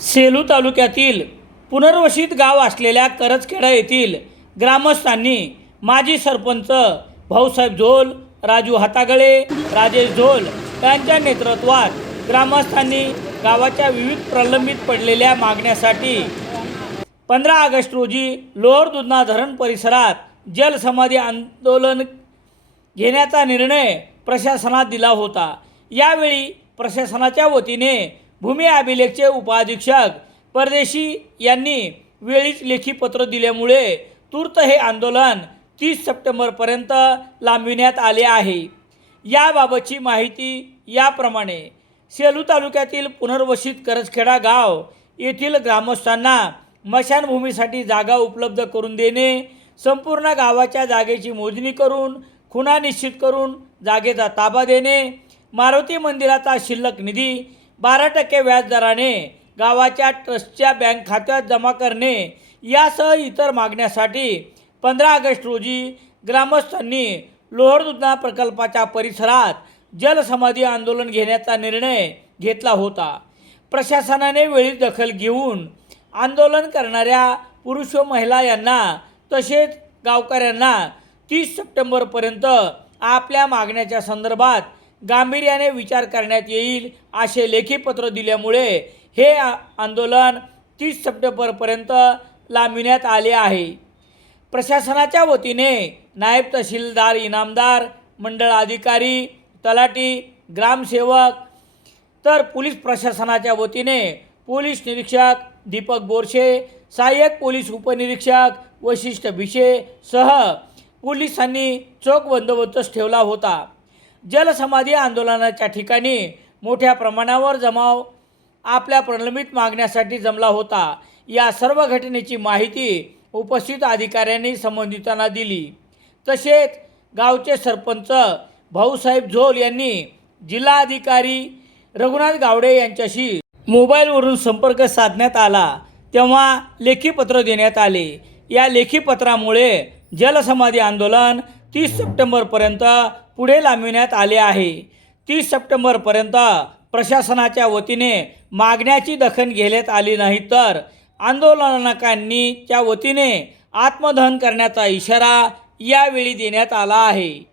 सेलू तालुक्यातील पुनर्वसित गाव असलेल्या करजखेडा येथील ग्रामस्थांनी माजी सरपंच भाऊसाहेब झोल राजू हातागळे राजेश झोल यांच्या नेतृत्वात ग्रामस्थांनी गावाच्या विविध प्रलंबित पडलेल्या मागण्यासाठी पंधरा ऑगस्ट रोजी लोअर दुधना धरण परिसरात जलसमाधी आंदोलन घेण्याचा निर्णय प्रशासनात दिला होता. यावेळी प्रशासनाच्या वतीने भूमी अभिलेखचे उपाधीक्षक परदेशी यांनी वेळीच लेखी पत्र दिल्यामुळे तूर्त हे आंदोलन तीस सप्टेंबरपर्यंत लांबविण्यात आले आहे. याबाबतची माहिती याप्रमाणे सेलू तालुक्यातील पुनर्वसित करजखेडा गाव येथील ग्रामस्थांना मशानभूमीसाठी जागा उपलब्ध करून देणे संपूर्ण गावाच्या जागेची मोजणी करून खुणा निश्चित करून जागेचा ताबा देणे मारुती मंदिराचा शिल्लक निधी बारा टक्के व्याजदराने गावाच्या ट्रस्टच्या बँक खात्यात जमा करणे यासह इतर मागण्यासाठी पंधरा ऑगस्ट रोजी ग्रामस्थांनी लोहरदुधना प्रकल्पाच्या परिसरात जलसमाधी आंदोलन घेण्याचा निर्णय घेतला होता. प्रशासनाने वेळीच दखल घेऊन आंदोलन करणाऱ्या पुरुष व महिला यांना तसेच गावकऱ्यांना तीस सप्टेंबरपर्यंत आपल्या मागण्याच्या संदर्भात गांभीर्याने विचार करण्यात येईल असे लेखीपत्र दिल्यामुळे हे आंदोलन तीस सप्टेंबरपर्यंत लांबविण्यात आले आहे. प्रशासनाच्या वतीने नायब तहसीलदार इनामदार मंडळ अधिकारी तलाटी ग्रामसेवक तर पोलीस प्रशासनाच्या वतीने पोलीस निरीक्षक दीपक बोरशे सहाय्यक पोलीस उपनिरीक्षक वशिष्ठ भिशे सह पोलिसांनी चोख बंदोबस्त ठेवला होता. जलसमाधी आंदोलनाच्या ठिकाणी मोठ्या प्रमाणावर जमाव आपल्या प्रलंबित मागण्यासाठी जमला होता. या सर्व घटनेची माहिती उपस्थित अधिकाऱ्यांनी संबंधितांना दिली. तसेच गावचे सरपंच भाऊसाहेब झोल यांनी जिल्हाधिकारी रघुनाथ गावडे यांच्याशी मोबाईलवरून संपर्क साधण्यात आला. तेव्हा लेखीपत्र देण्यात आले. या लेखीपत्रामुळे जलसमाधी आंदोलन तीस सप्टेंबरपर्यंत पुढे लांबविण्यात आले आहे. तीस सप्टेंबरपर्यंत प्रशासनाच्या वतीने मागण्याची दखल घेण्यात आली नाही तर आंदोलनकांनीच्या वतीने आत्मदहन करण्याचा इशारा यावेळी देण्यात आला आहे.